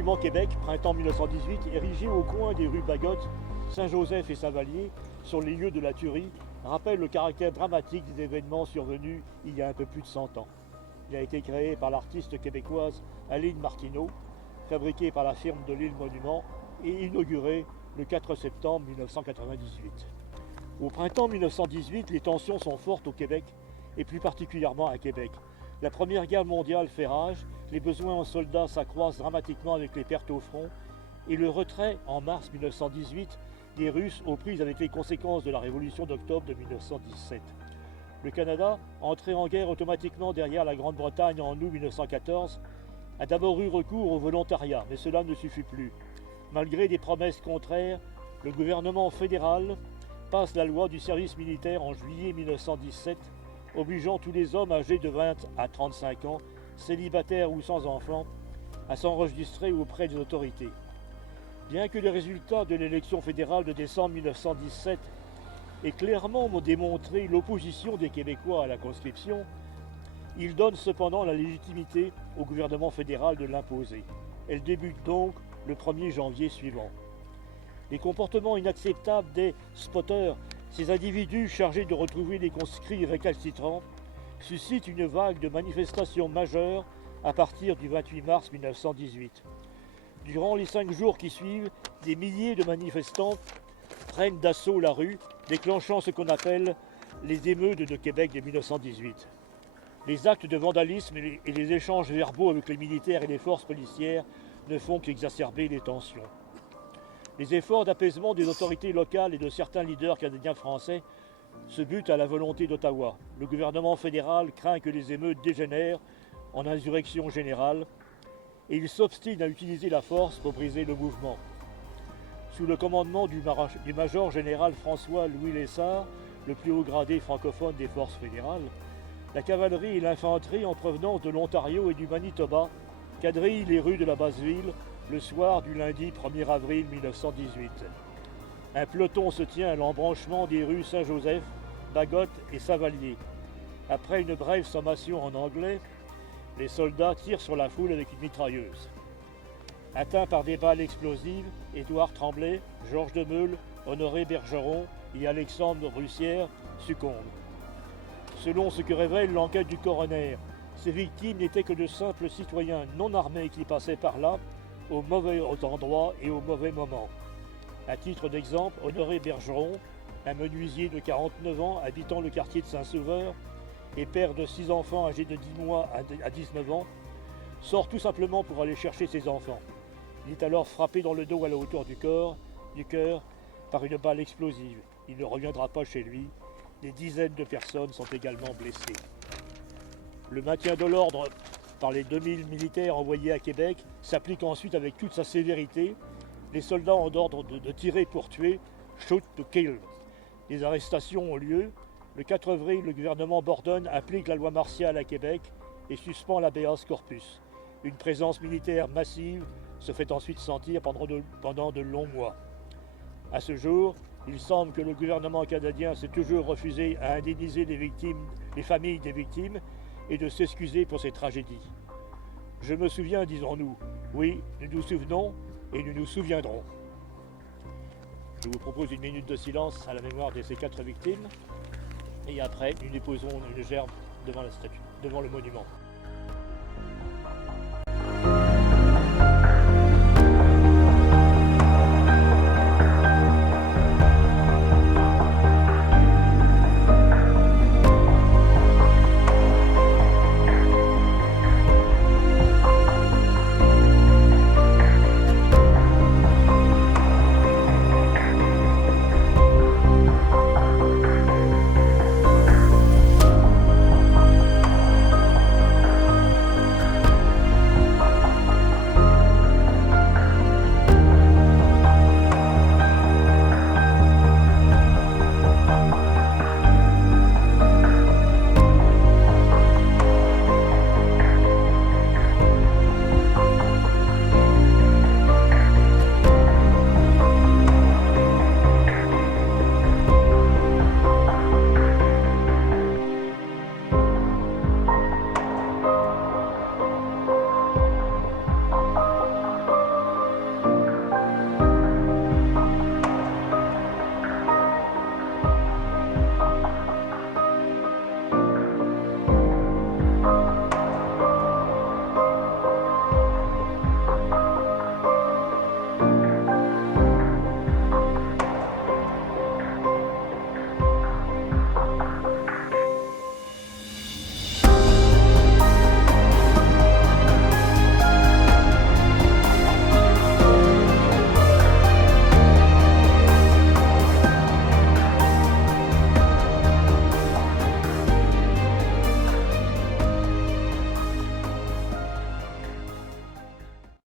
monument Québec, printemps 1918, érigé au coin des rues Bagotte, Saint-Joseph et Saint-Vallier, sur les lieux de la tuerie, rappelle le caractère dramatique des événements survenus il y a un peu plus de 100 ans. Il a été créé par l'artiste québécoise Aline Martineau, fabriqué par la firme de l'île Monument et inauguré le 4 septembre 1998. Au printemps 1918, les tensions sont fortes au Québec et plus particulièrement à Québec. La Première Guerre mondiale fait rage, les besoins en soldats s'accroissent dramatiquement avec les pertes au front et le retrait en mars 1918 des Russes aux prises avec les conséquences de la Révolution d'octobre de 1917. Le Canada, entré en guerre automatiquement derrière la Grande-Bretagne en août 1914, a d'abord eu recours au volontariat, mais cela ne suffit plus. Malgré des promesses contraires, le gouvernement fédéral passe la loi du service militaire en juillet 1917, obligeant tous les hommes âgés de 20 à 35 ans, célibataires ou sans enfants, à s'enregistrer auprès des autorités. Bien que les résultats de l'élection fédérale de décembre 1917 aient clairement démontré l'opposition des Québécois à la conscription, ils donnent cependant la légitimité au gouvernement fédéral de l'imposer. Elle débute donc le 1er janvier suivant. Les comportements inacceptables des spotters, ces individus chargés de retrouver les conscrits récalcitrants, suscitent une vague de manifestations majeures à partir du 28 mars 1918. Durant les 5 jours qui suivent, des milliers de manifestants prennent d'assaut la rue, déclenchant ce qu'on appelle les émeutes de Québec de 1918. Les actes de vandalisme et les échanges verbaux avec les militaires et les forces policières ne font qu'exacerber les tensions. Les efforts d'apaisement des autorités locales et de certains leaders canadiens français se butent à la volonté d'Ottawa. Le gouvernement fédéral craint que les émeutes dégénèrent en insurrection générale et il s'obstine à utiliser la force pour briser le mouvement. Sous le commandement du major général François-Louis Lessard, le plus haut gradé francophone des forces fédérales, la cavalerie et l'infanterie en provenance de l'Ontario et du Manitoba quadrillent les rues de la Basse-Ville le soir du lundi 1er avril 1918. Un peloton se tient à l'embranchement des rues Saint-Joseph, Bagotte et Saint-Vallier. Après une brève sommation en anglais, les soldats tirent sur la foule avec une mitrailleuse. Atteints par des balles explosives, Édouard Tremblay, Georges Demeule, Honoré Bergeron et Alexandre Brussière succombent. Selon ce que révèle l'enquête du coroner, ces victimes n'étaient que de simples citoyens non armés qui passaient par là, au mauvais endroit et au mauvais moment. À titre d'exemple, Honoré Bergeron, un menuisier de 49 ans habitant le quartier de Saint-Sauveur et père de 6 enfants âgés de 10 mois à 19 ans, sort tout simplement pour aller chercher ses enfants. Il est alors frappé dans le dos à la hauteur du cœur, par une balle explosive. Il ne reviendra pas chez lui. Des dizaines de personnes sont également blessées. Le maintien de l'ordre par les 2000 militaires envoyés à Québec s'applique ensuite avec toute sa sévérité. Les soldats ont l'ordre de tirer pour tuer, shoot to kill. Des arrestations ont lieu. Le 4 avril, le gouvernement Borden applique la loi martiale à Québec et suspend l'habeas corpus. Une présence militaire massive se fait ensuite sentir pendant de longs mois. À ce jour, il semble que le gouvernement canadien s'est toujours refusé à indemniser les familles des victimes et de s'excuser pour ces tragédies. Je me souviens, disons-nous. Oui, nous nous souvenons et nous nous souviendrons. Je vous propose une minute de silence à la mémoire de ces 4 victimes. Et après, nous déposons une gerbe devant la statue, devant le monument.